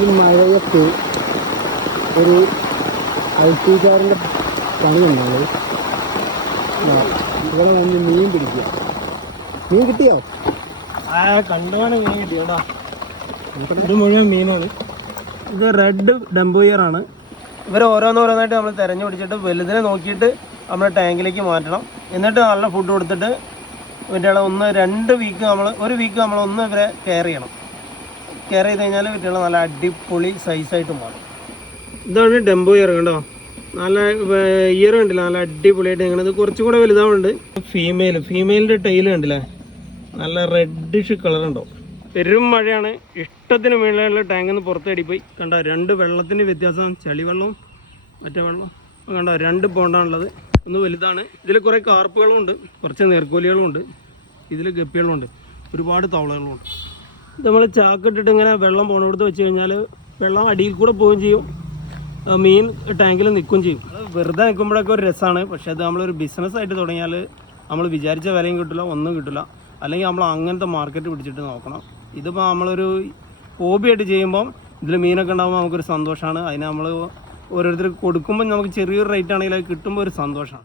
ഈ മഴയത്ത് ഒരു ഐ.ടി.കാരൻ്റെ പണിയുണ്ടാവും. ഇവിടെ വന്ന് മീൻ പിടിക്കുക. മീൻ കിട്ടിയോ? കണ്ടുപോകാൻ മീൻ കിട്ടിയോടാ. ഇത് മുഴുവൻ മീനാണ്. ഇത് റെഡ് ഡംബോയറാണ്. ഇവർ ഓരോന്നോരോന്നായിട്ട് നമ്മൾ തിരഞ്ഞു പിടിച്ചിട്ട് വലുതിനെ നോക്കിയിട്ട് നമ്മൾ ടാങ്കിലേക്ക് മാറ്റണം. എന്നിട്ട് നല്ല ഫുഡ് കൊടുത്തിട്ട് ഇവറ്റകളെ ഒരു വീക്ക് നമ്മൾ ഇവരെ കെയർ ചെയ്യണം. കെയർ ചെയ്ത് കഴിഞ്ഞാൽ ഇവറ്റകളെ നല്ല അടിപൊളി സൈസായിട്ട് മാറും. ഇതാണ് ഡംബോയർ. കണ്ടോ, നല്ല ഇയർ കണ്ടില്ല, നല്ല അടിപൊളിയായിട്ട് ഞങ്ങൾ. ഇത് കുറച്ചും കൂടെ വലുതാവുന്നുണ്ട്. ഫീമെയിലിൻ്റെ ടൈൽ കണ്ടില്ലേ, നല്ല റെഡിഷ് കളറുണ്ടോ. പെരും മഴയാണ്. ഇഷ്ടത്തിന് മുകളിലുള്ള ടാങ്കിൽ നിന്ന് പുറത്തേടി പോയി. കണ്ടോ, രണ്ട് വെള്ളത്തിൻ്റെ വ്യത്യാസം. ചളിവെള്ളവും മറ്റേ വെള്ളം കണ്ടോ, 2 പോണ്ടാണുള്ളത്. ഒന്ന് വലുതാണ്. ഇതിൽ കുറേ കാർപ്പുകളും ഉണ്ട്, കുറച്ച് നീർക്കോലികളും ഉണ്ട്, ഇതിൽ ഗപ്പികളും ഉണ്ട്, ഒരുപാട് തവളകളും ഉണ്ട്. ഇത് നമ്മൾ ചാക്കിട്ടിട്ട് ഇങ്ങനെ വെള്ളം പോണടുത്ത് വെച്ച് കഴിഞ്ഞാൽ വെള്ളം അടിയിൽ കൂടെ പോവുകയും ചെയ്യും, മീൻ ടാങ്കിൽ നിൽക്കുകയും ചെയ്യും. അത് വെറുതെ നിൽക്കുമ്പോഴൊക്കെ ഒരു രസമാണ്. പക്ഷേ അത് നമ്മളൊരു ബിസിനസ്സായിട്ട് തുടങ്ങിയാൽ നമ്മൾ വിചാരിച്ച വിലയും കിട്ടില്ല, ഒന്നും കിട്ടില്ല. അല്ലെങ്കിൽ നമ്മൾ അങ്ങനത്തെ മാർക്കറ്റ് പിടിച്ചിട്ട് നോക്കണം. ഇതിപ്പോൾ നമ്മളൊരു ഹോബിയായിട്ട് ചെയ്യുമ്പം ഇതിൽ മീനൊക്കെ ഉണ്ടാകുമ്പോൾ നമുക്കൊരു സന്തോഷമാണ്. അതിന് നമ്മൾ ഓരോരുത്തർക്ക് കൊടുക്കുമ്പോൾ നമുക്ക് ചെറിയൊരു റേറ്റ് ആണെങ്കിൽ അത് കിട്ടുമ്പോൾ ഒരു സന്തോഷമാണ്.